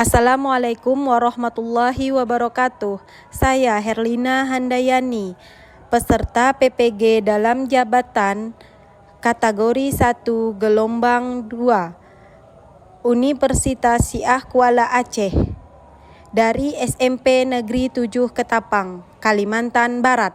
Assalamualaikum warahmatullahi wabarakatuh. Saya Herlina Handayani, peserta PPG dalam jabatan kategori 1 gelombang 2 Universitas Syiah Kuala Aceh dari SMP Negeri 7 Ketapang, Kalimantan Barat.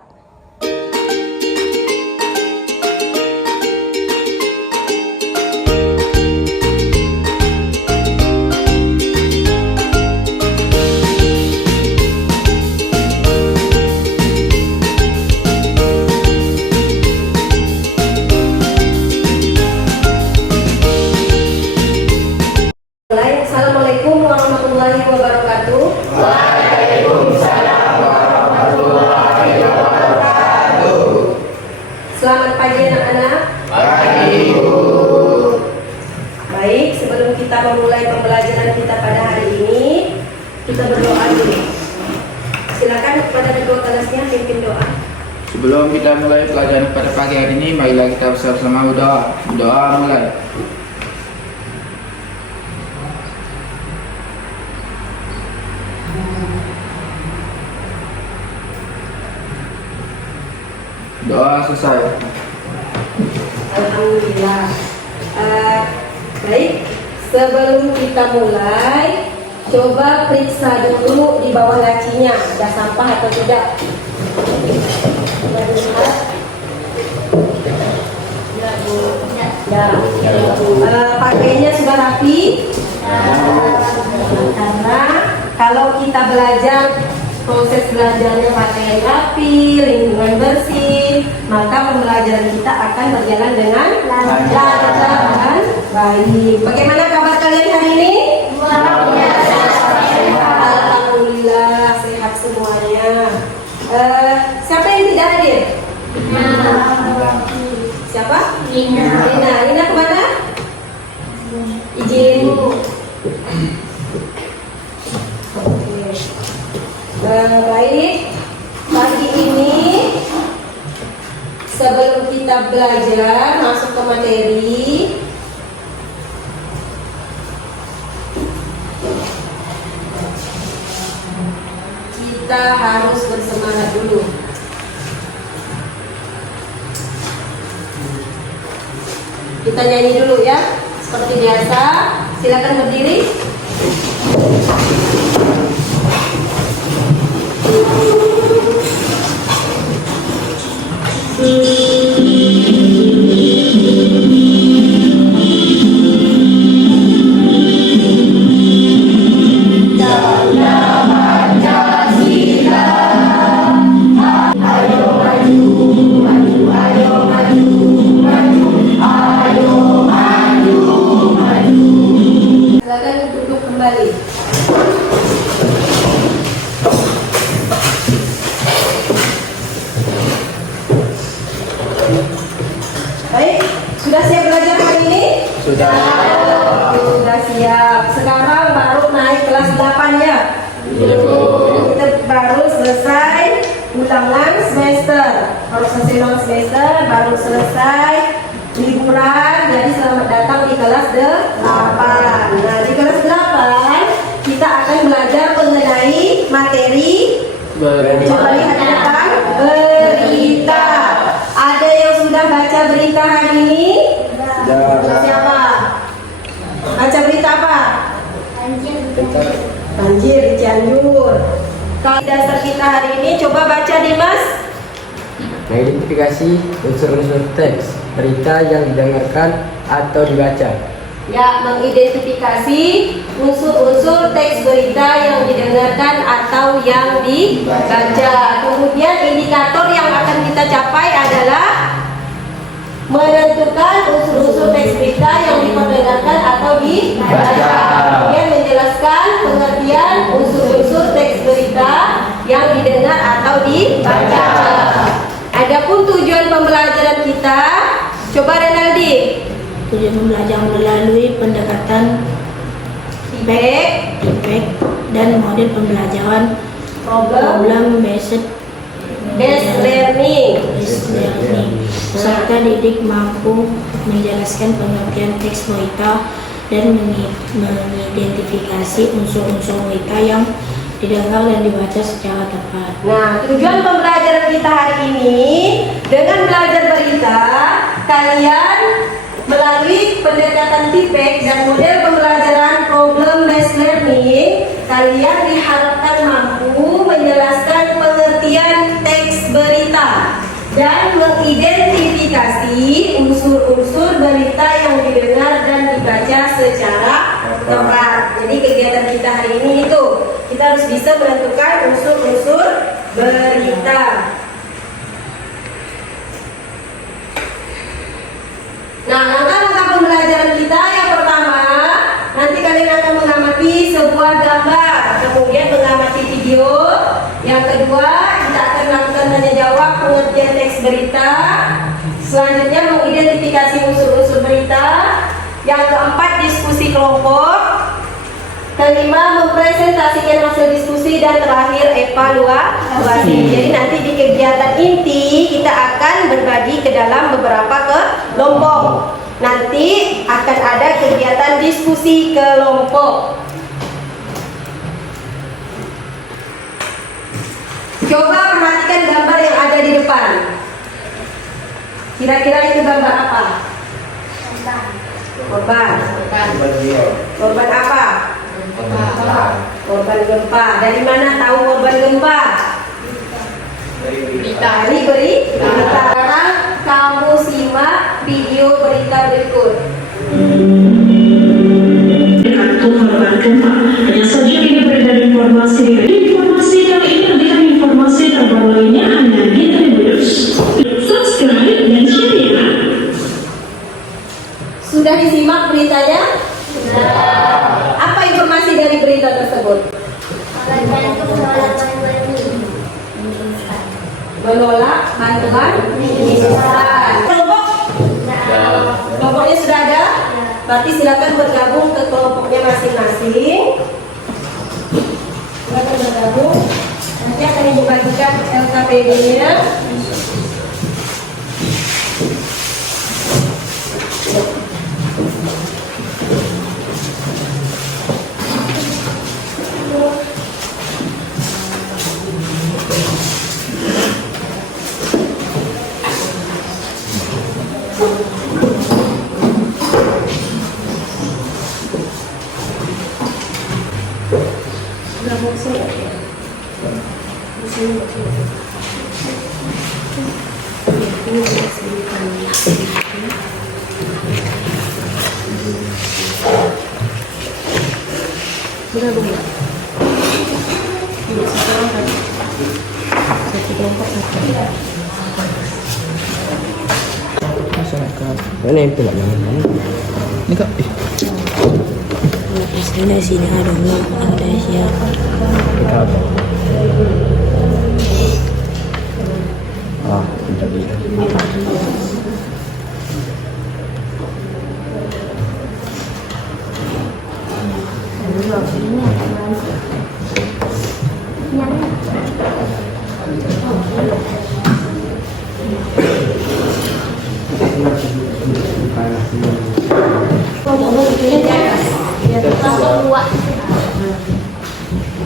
Assalamualaikum warahmatullahi wabarakatuh. Waalaikumsalam warahmatullahi wabarakatuh. Selamat pagi anak-anak. Pagi, Bu. Baik, sebelum kita memulai pembelajaran kita pada hari ini, kita berdoa dulu. Silakan kepada kedua kelasnya pimpin doa. Sebelum kita mulai pelajaran pada pagi hari ini, marilah kita bersama-sama berdoa. Berdoa mulai. Doa selesai. Alhamdulillah. Baik, sebelum kita mulai, coba periksa dulu di bawah lacinya ada sampah atau tidak. Coba dilihat. Pakainya sudah rapi. Karena kalau kita belajar, proses belajarnya pakaian rapi, lingkungan bersih, maka pembelajaran kita akan berjalan dengan lancar dan baik. Bagaimana kabar kalian hari ini? Alhamdulillah sehat semuanya. Siapa yang tidak hadir? Siapa? Lina kemana? Izin. Baik, pagi ini sebelum kita belajar masuk ke materi, kita harus bersemangat dulu. Kita nyanyi dulu ya, seperti biasa. Silakan berdiri. Silakan duduk kembali. Baik, sudah siap belajar hari ini? Sudah. Sudah siap. Sekarang baru naik kelas 8 ya. Kita baru selesai ulangan semester. Baru selesai ulangan semester, baru selesai liburan. Jadi selamat datang di kelas 8. Nah, di kelas 8 kita akan belajar mengenai materi. Coba lihat di depan, berita. Ada yang sudah baca berita hari ini? Siapa? Baca berita apa? Banjir di Cianjur. Kalau dasar kita hari ini, coba baca Dimas. Mengidentifikasi unsur-unsur teks berita yang didengarkan atau dibaca. Ya, mengidentifikasi unsur-unsur teks berita yang didengarkan atau yang dibaca. Kemudian indikator yang akan kita capai adalah menentukan unsur-unsur teks berita yang diperdengarkan atau dibaca. Kemudian menjelaskan pengertian unsur-unsur teks berita yang didengar atau dibaca. Adapun tujuan pembelajaran kita, coba Renaldi. Tujuan pembelajaran melalui pendekatan feedback dan model pembelajaran problem based learning. serta didik mampu menjelaskan pengertian teks berita dan mengidentifikasi unsur-unsur berita yang didengar dan dibaca secara tepat. Nah, tujuan pembelajaran kita hari ini dengan belajar berita, kalian melalui pendekatan TIPEX dan model pembelajaran problem based learning, kalian diharapkan mampu menjelaskan pengertian teks berita dan mengidentifikasi unsur-unsur berita yang didengar dan dibaca secara tepat. Jadi kegiatan kita hari ini itu kita harus bisa menentukan unsur-unsur berita. Nah, langkah-langkah pembelajaran kita yang pertama, nanti kalian akan mengamati sebuah gambar, kemudian mengamati video. Yang kedua, kita akan melakukan tanya jawab pengertian teks berita. Selanjutnya mengidentifikasi unsur-unsur berita. Yang keempat, diskusi kelompok. Kelima, mempresentasikan hasil diskusi, dan terakhir evaluasi. Jadi nanti di kegiatan inti kita akan berbagi ke dalam beberapa kelompok. Nanti akan ada kegiatan diskusi kelompok. Coba perhatikan gambar yang ada di depan. Kira-kira itu gambar apa? Korban. Korban apa? Korban gempa. Dari mana tahu korban gempa? Dari berita. Sekarang kamu simak video berita berikut. Korban gempa. Hanya saja ini beredar informasi kali ini adalah informasi terbaru lainnya hanya di Tribunnews. Subscribe dan share ya. Sudah disimak beritanya? Apa informasi dari berita tersebut? Menolak bantuan instan. Kelompoknya sudah ada? Berarti silakan bergabung ke kelompoknya masing-masing. Silakan bergabung. Nanti akan dibagikan LKPD-nya. Mana yang pula jangan Ini kak. Sini ada siapa? kita apa? Tidak bisa.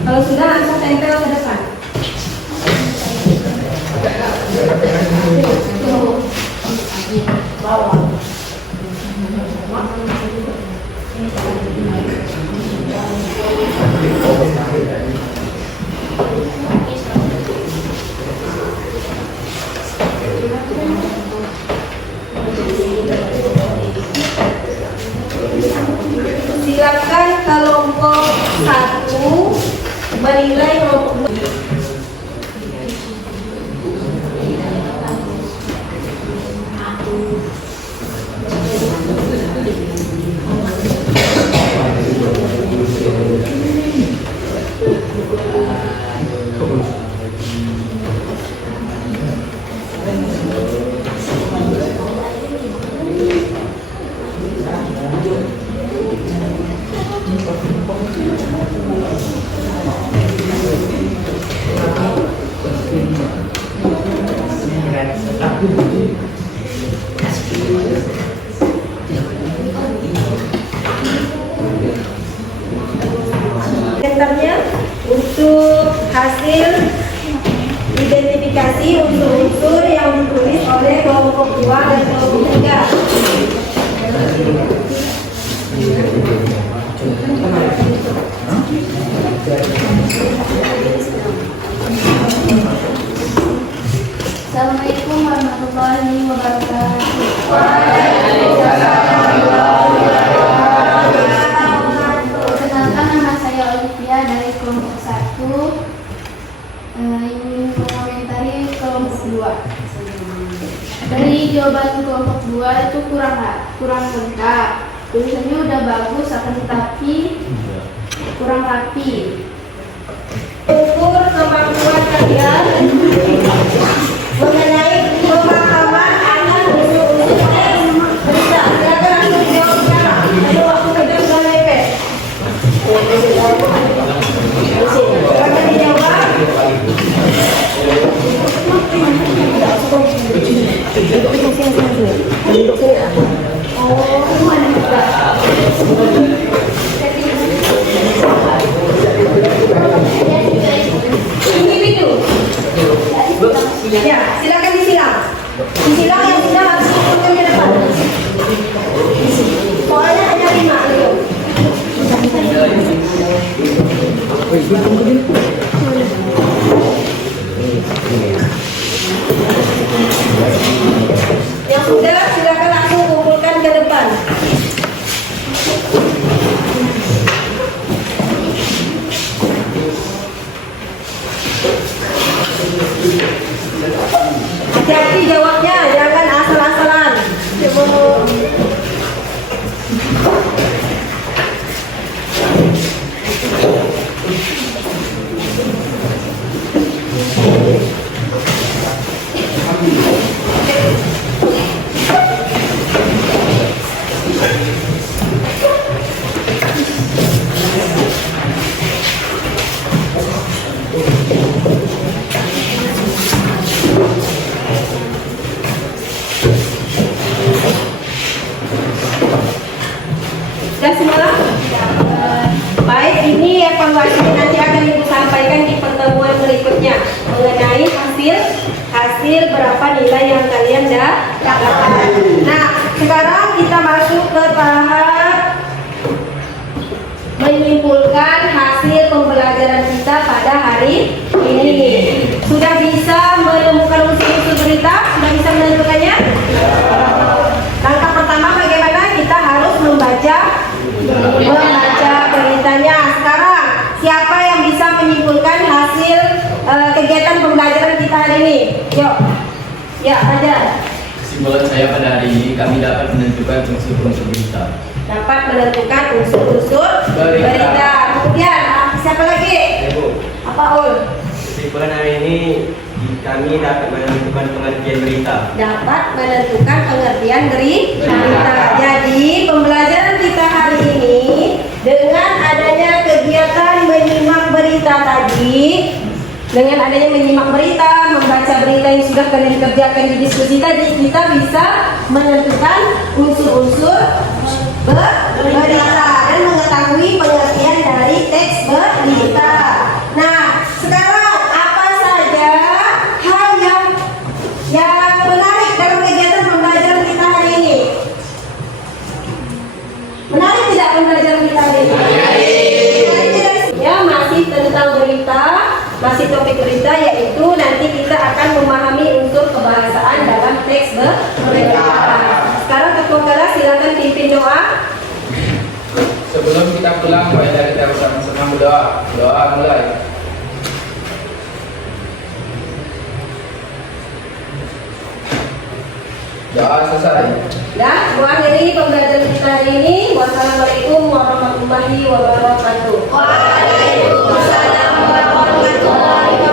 Kalau sudah langsung tempel ke depan. Silakan kelompok 1 menilai kelompok 2. lagi unsur-unsur yang ditulis oleh kelompok 2 dan kelompok 3. Assalamualaikum warahmatullahi wabarakatuh. Perkenalkan, nama saya Olivia dari kelompok 1. Ingin mengomentari kelompok 2. Dari jawaban kelompok 2 itu kurang lengkap. Tulisannya udah bagus, akan tetapi kurang rapi. Ukur kemampuan kalian mengenai pemahaman akan unsur-unsur berita. Silakan langsung jawab sekarang. Ada waktu kerja sudah mepet. Silakan dijawab. Individu. Ya, silakan disilang. Disilang yang sudah harus dikumpulkan ke depan. Soalnya hanya 5 gitu. Yang sudah silakan langsung kumpulkan ke depan. Hati-hati jawabnya, jangan asal-asalan. Sudah semua? Baik, ini evaluasi nanti akan Ibu sampaikan di pertemuan berikutnya mengenai hasil berapa nilai yang kalian dapatkan. Nah, sekarang kita masuk ke tahap menyimpulkan hasil pembelajaran kita pada hari ini. Sudah bisa menemukan unsur-unsur berita? Sudah bisa menentukannya? Langkah pertama bagaimana? Kita harus membaca beritanya. Sekarang siapa yang bisa menyimpulkan hasil kegiatan pembelajaran kita hari ini? Yuk. Ya, Fajar. Kesimpulan saya pada hari ini, kami dapat menentukan unsur-unsur berita. Dapat menentukan unsur-unsur berita. Kemudian siapa lagi? Ibu, Apa Ul? kesimpulan hari ini kami dapat menentukan pengertian berita. Dapat menentukan pengertian berita. Jadi pembelajaran kita hari ini dengan adanya kegiatan menyimak berita tadi, dengan adanya menyimak berita, membaca berita yang sudah kalian kerjakan di diskusi tadi, kita bisa menentukan unsur-unsur berita dan mengetahui pengertian dari teks berita. Nah, sekarang apa saja hal yang menarik dalam kegiatan pembelajaran kita hari ini? Menarik tidak pembelajaran kita hari ini? Ya, masih tentang berita, masih topik berita, yaitu nanti kita akan memahami unsur kebahasaan dalam teks berita. Sekarang ketua kelas silakan pimpin doa. Sebelum kita pulang, marilah kita bersama-sama berdoa. Doa mulai. Doa selesai. Ya, mengakhiri pembelajaran kita hari ini. Wassalamualaikum warahmatullahi wabarakatuh. Waalaikumsalam warahmatullahi wabarakatuh.